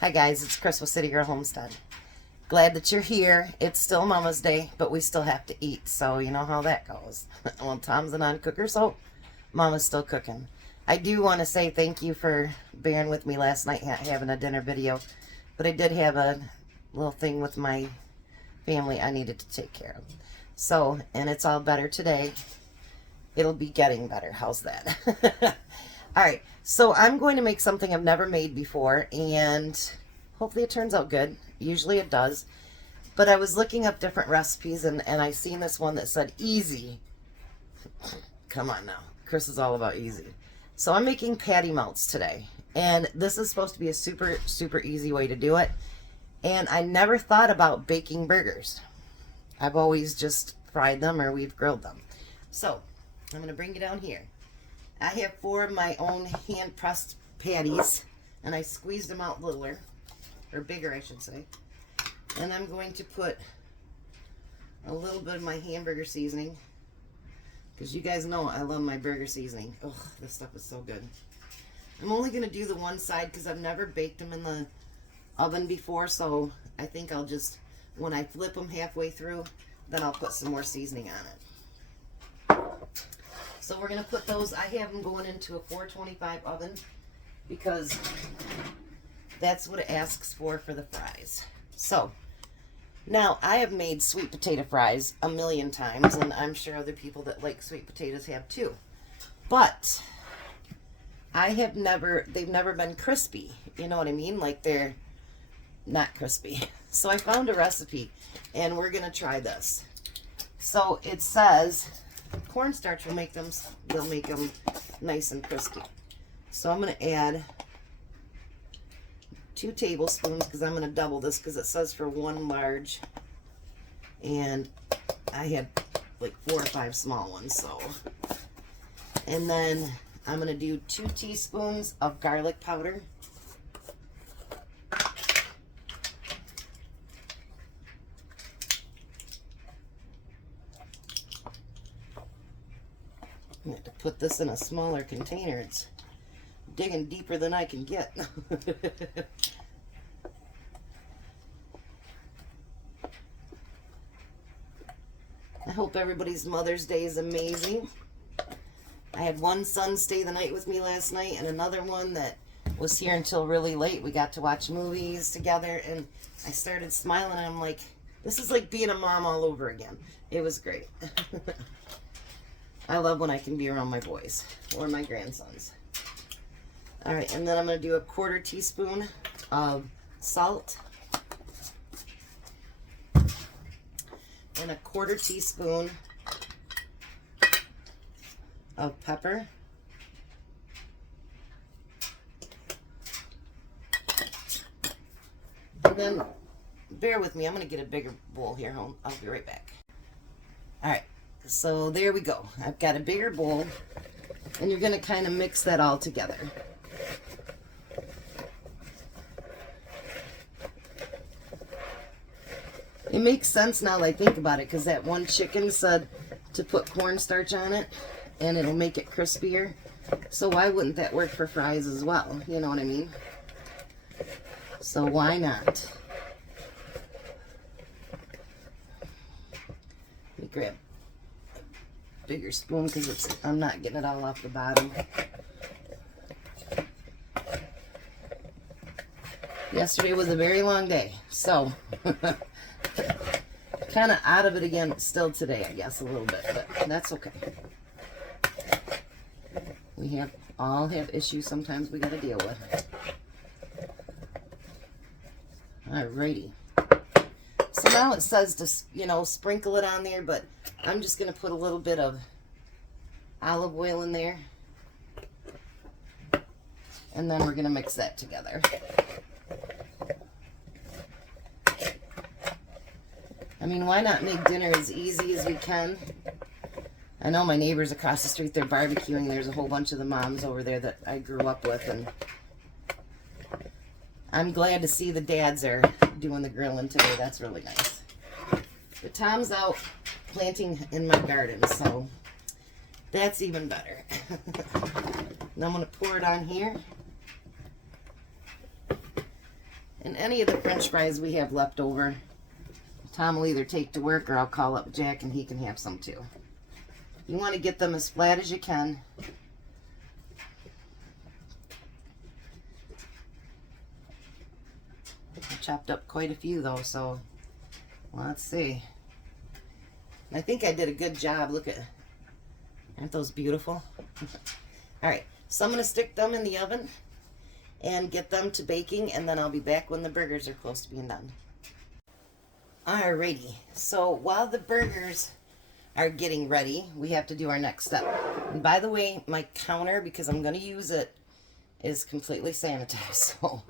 Hi guys, it's Chris with Citygirlhomestead. Glad that you're here. It's still Mama's Day, but we still have to eat, so you know how that goes. Well, Tom's a non-cooker, so Mama's still cooking. I do want to say thank you for bearing with me last night having a dinner video, but I did have a little thing with my family I needed to take care of. So, and it's all better today. It'll be getting better. How's that? Alright, so I'm going to make something I've never made before, and hopefully it turns out good. Usually it does. But I was looking up different recipes, and I seen this one that said easy. Come on now. Chris is all about easy. So I'm making patty melts today. And this is supposed to be a super, super easy way to do it. And I never thought about baking burgers. I've always just fried them or we've grilled them. So I'm going to bring you down here. I have 4 of my own hand-pressed patties, and I squeezed them out littler, or bigger I should say. And I'm going to put a little bit of my hamburger seasoning, because you guys know I love my burger seasoning. Oh, this stuff is so good. I'm only going to do the one side because I've never baked them in the oven before, so I think I'll just, when I flip them halfway through, then I'll put some more seasoning on it. So we're going to put those, I have them going into a 425 oven because that's what it asks for the fries. So now I have made sweet potato fries a million times, and I'm sure other people that like sweet potatoes have too. But they've never been crispy. You know what I mean? Like they're not crispy. So I found a recipe and we're going to try this. So it says cornstarch will make them nice and crispy. So I'm going to add 2 tablespoons because I'm going to double this because it says for 1 large, and I had like 4 or 5 small ones. So, and then I'm going to do 2 teaspoons of garlic powder. I have to put this in a smaller container. It's digging deeper than I can get. I hope everybody's Mother's Day is amazing. I had one son stay the night with me last night, and another one that was here until really late. We got to watch movies together, and I started smiling, and I'm like, this is like being a mom all over again. It was great. I love when I can be around my boys or my grandsons. All right, and then I'm going to do a 1/4 teaspoon of salt and a 1/4 teaspoon of pepper. And then, bear with me, I'm going to get a bigger bowl here. I'll be right back. All right. So there we go. I've got a bigger bowl, and you're going to kind of mix that all together. It makes sense now that I think about it, because that one chicken said to put cornstarch on it, and it'll make it crispier. So why wouldn't that work for fries as well? You know what I mean? So why not? Let me grab bigger spoon because I'm not getting it all off the bottom. Yesterday was a very long day, so kind of out of it again still today, I guess, a little bit, but that's okay. We all have issues sometimes we got to deal with. Alrighty. So now it says to, you know, sprinkle it on there, but I'm just going to put a little bit of olive oil in there. And then we're going to mix that together. I mean, why not make dinner as easy as we can? I know my neighbors across the street, they're barbecuing. There's a whole bunch of the moms over there that I grew up with, and I'm glad to see the dads are doing the grilling today. That's really nice. But Tom's out planting in my garden, so that's even better. And I'm going to pour it on here. And any of the French fries we have left over, Tom will either take to work or I'll call up Jack and he can have some too. You want to get them as flat as you can. I chopped up quite a few though, so let's see. I think I did a good job. Look at, aren't those beautiful? All right, so I'm going to stick them in the oven and get them to baking, and then I'll be back when the burgers are close to being done. Alrighty, so while the burgers are getting ready, we have to do our next step. And by the way, my counter, because I'm going to use it, is completely sanitized. So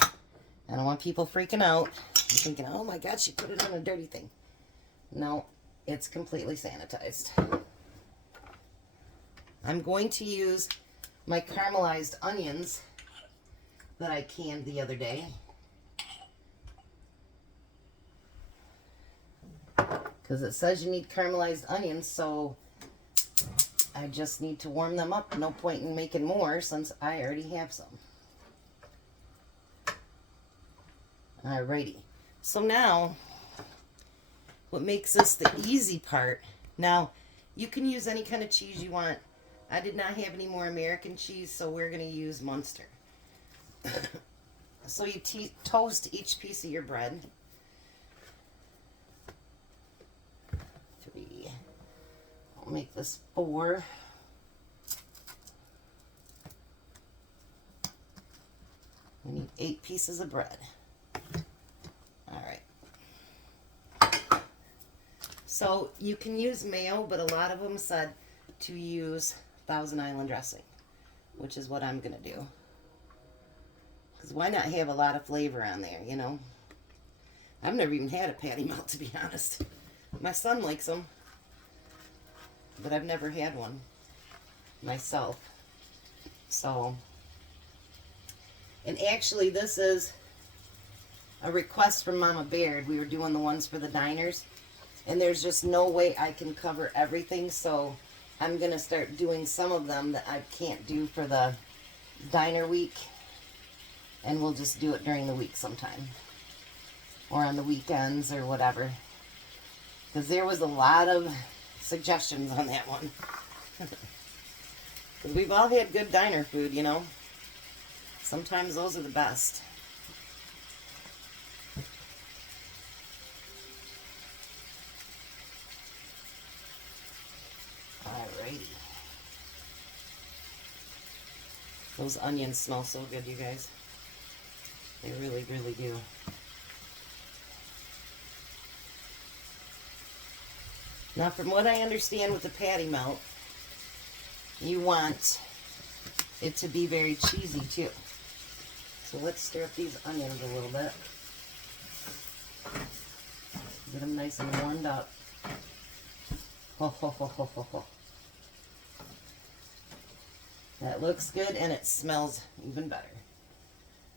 I don't want people freaking out and thinking, oh my God, she put it on a dirty thing. No, it's completely sanitized. I'm going to use my caramelized onions that I canned the other day. Because it says you need caramelized onions, so I just need to warm them up. No point in making more since I already have some. Alrighty. So now, what makes this the easy part, now you can use any kind of cheese you want. I did not have any more American cheese, so we're going to use Munster. So you toast each piece of your bread. 3. I'll make this 4. We need 8 pieces of bread. All right. So you can use mayo, but a lot of them said to use Thousand Island dressing, which is what I'm going to do. Because why not have a lot of flavor on there, you know? I've never even had a patty melt, to be honest. My son likes them, but I've never had one myself. So, and actually this is a request from Mama Baird. We were doing the ones for the diners, and there's just no way I can cover everything, so I'm going to start doing some of them that I can't do for the diner week, and we'll just do it during the week sometime, or on the weekends or whatever, because there was a lot of suggestions on that one. Because we've all had good diner food, you know. Sometimes those are the best. Alrighty. Those onions smell so good, you guys. They really, really do. Now, from what I understand with the patty melt, you want it to be very cheesy too. So let's stir up these onions a little bit. Get them nice and warmed up. Ho, ho, ho, ho, ho, ho. That looks good, and it smells even better.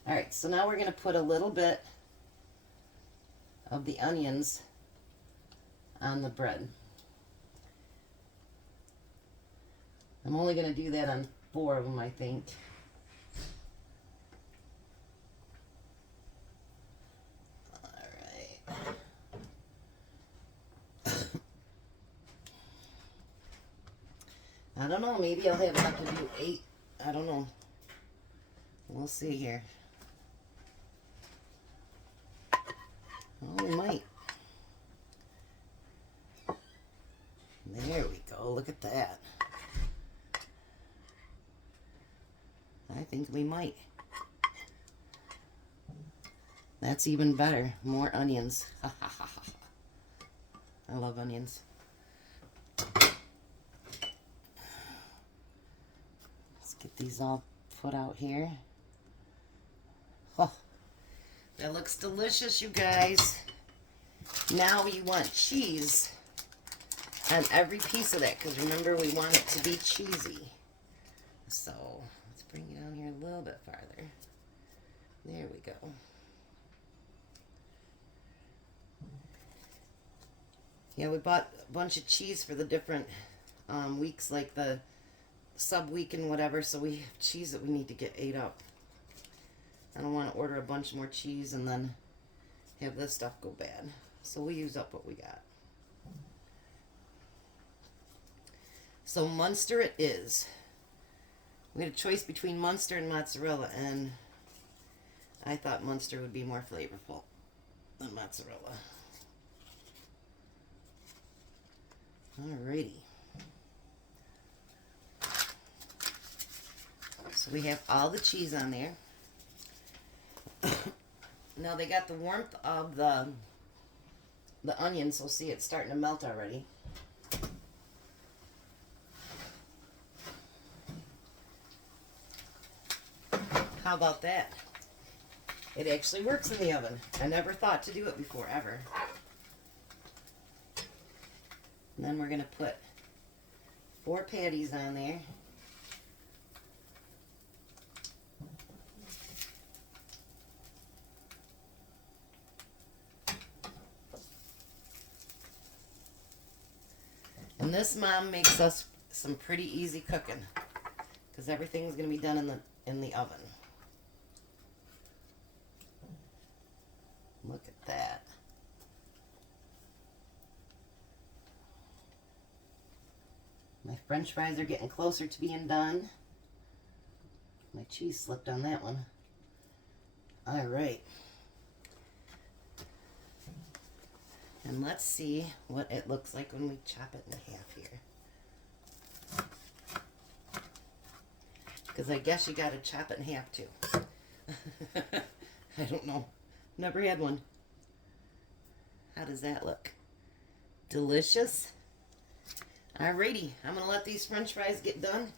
Alright, so now we're going to put a little bit of the onions on the bread. I'm only going to do that on 4 of them, I think. Alright. I don't know, maybe I'll have enough to do 8. I don't know. We'll see here. Oh, we might. There we go. Look at that. I think we might. That's even better. More onions. I love onions. Let's get these all put out here. Oh, that looks delicious, you guys. Now you want cheese on every piece of that, because remember, we want it to be cheesy. So let's bring it down here a little bit farther. There we go. Yeah, we bought a bunch of cheese for the different weeks, like the sub week and whatever, so we have cheese that we need to get ate up. I don't want to order a bunch more cheese and then have this stuff go bad. So we use up what we got. So Munster it is. We had a choice between Munster and mozzarella, and I thought Munster would be more flavorful than mozzarella. Alrighty. So we have all the cheese on there. Now they got the warmth of the onion, so see it's starting to melt already. How about that? It actually works in the oven. I never thought to do it before, ever. And then we're going to put 4 patties on there. And this mom makes us some pretty easy cooking because everything's going to be done in the oven. Look at that. My French fries are getting closer to being done. My cheese slipped on that one. All right. And let's see what it looks like when we chop it in half here. Because I guess you got to chop it in half too. I don't know. Never had one. How does that look? Delicious. Alrighty, I'm going to let these French fries get done,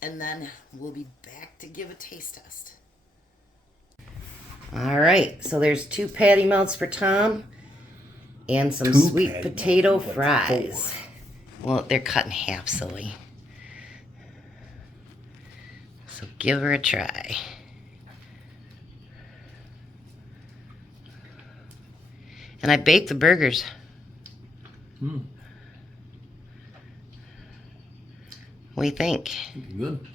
and then we'll be back to give a taste test. Alright, so there's 2 patty melts for Tom, and some sweet potato fries. Well, they're cut in half, silly. So give her a try. And I baked the burgers. What do you think? Good.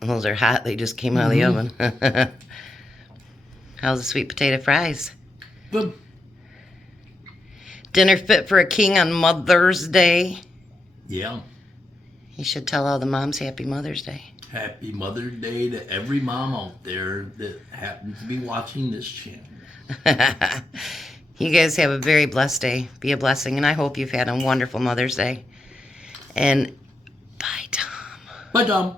Those are hot. They just came out of the oven. How's the sweet potato fries? Good. Dinner fit for a king on Mother's Day. Yeah. You should tell all the moms Happy Mother's Day. Happy Mother's Day to every mom out there that happens to be watching this channel. You guys have a very blessed day. Be a blessing, and I hope you've had a wonderful Mother's Day. And bye, Tom. Bye, Tom.